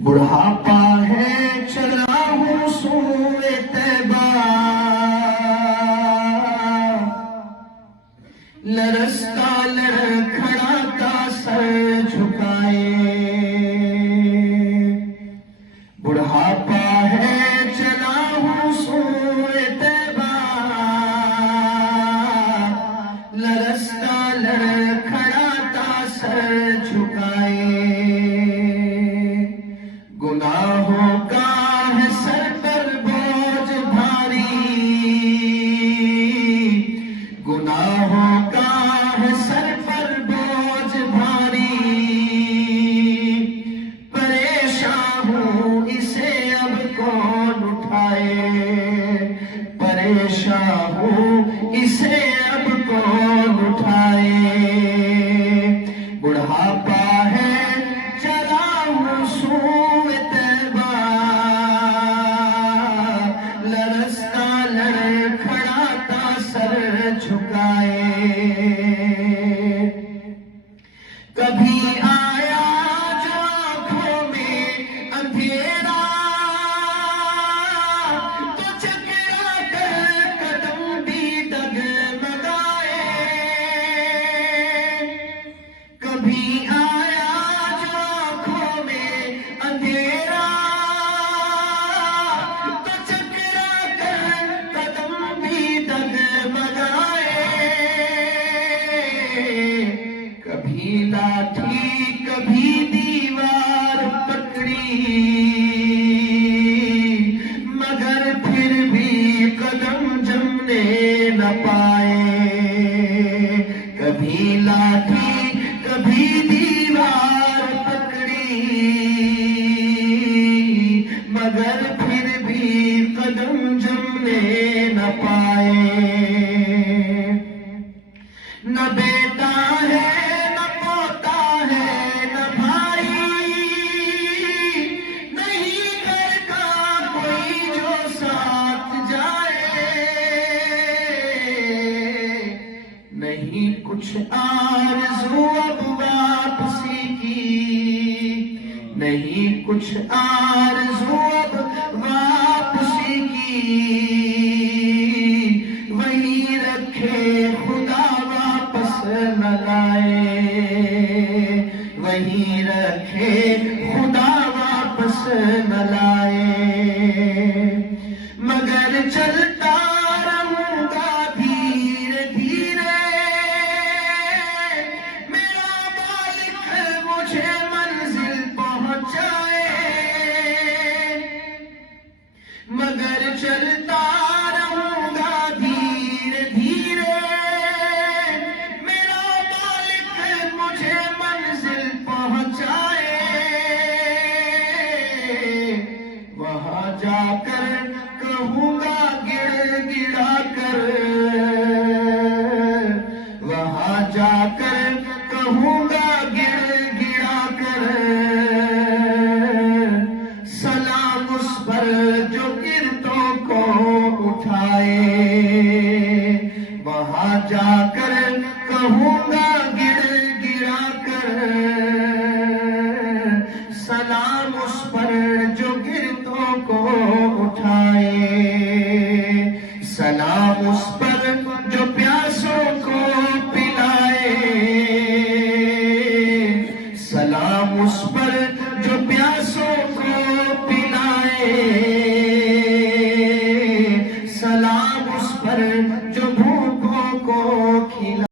بڑھاپا ہے چلا ہوں سوئے طیبہ، لرزتا لڑکھڑاتا سر جھکائے۔ بڑھاپا ہے چلا ہوں سوئے طیبہ، لرزتا لڑکھڑاتا سر جھکائے۔ گناہوں کا ہے سر پر بوجھ بھاری، گناہوں کا ہے سر پر بوجھ بھاری، پریشان ہوں اسے اب کون اٹھائے، پریشان ہوں اسے اب کون اٹھائے۔ بڑھاپا ہے چلا ہوں سوئے طیبہ، لرزتا لڑکھڑاتا سر جھکائے۔ کبھی آیا جو آنکھوں میں اندھیرا، تو چکرا کر قدم بھی ڈگمگائے۔ کبھی آیا جو آنکھوں میں اندھیرا، تو چکرا کر قدم بھی ڈگمگائے۔ کبھی لاٹھی کبھی دیوار پکڑی، مگر پھر بھی قدم جمنے نہ پائے۔ کبھی لاٹھی کبھی دیوار پکڑی، مگر پھر بھی قدم جمنے نہ پائے۔ نہ بیٹا ہے نہ پوتا ہے نہ بھائی، نہیں گھر کا کوئی جو ساتھ جائے۔ نہیں کچھ آرزو اب واپسی کی، نہیں کچھ آرزو اب واپسی کی، وہی رکھے خدا واپس نہ لائے، وہی رکھے خدا واپس نہ لائے۔ مگر چلتا رہوں گا دھیرے دھیرے، میرا مالک مجھے منزل پہنچائے۔ مگر چلتا رہوں گا دھیرے دھیرے، میرا مالک مجھے منزل پہنچائے۔ وہاں جا کر کہوں گا گڑ گڑا کر، وہاں جا کر کہوں گا گڑ گڑا کر، سلام اس پر جو گردوں کو اٹھائے۔ وہاں جا کر کہوں گا گڑ گڑا کر، سلام اس پر جو گردوں کو اٹھائے۔ سلام اس پر جو پیاسوں کو پلائے، سلام اس پر جو پیاسوں کو پلائے، سلام اس پر جو بھوکوں کو کھلائے۔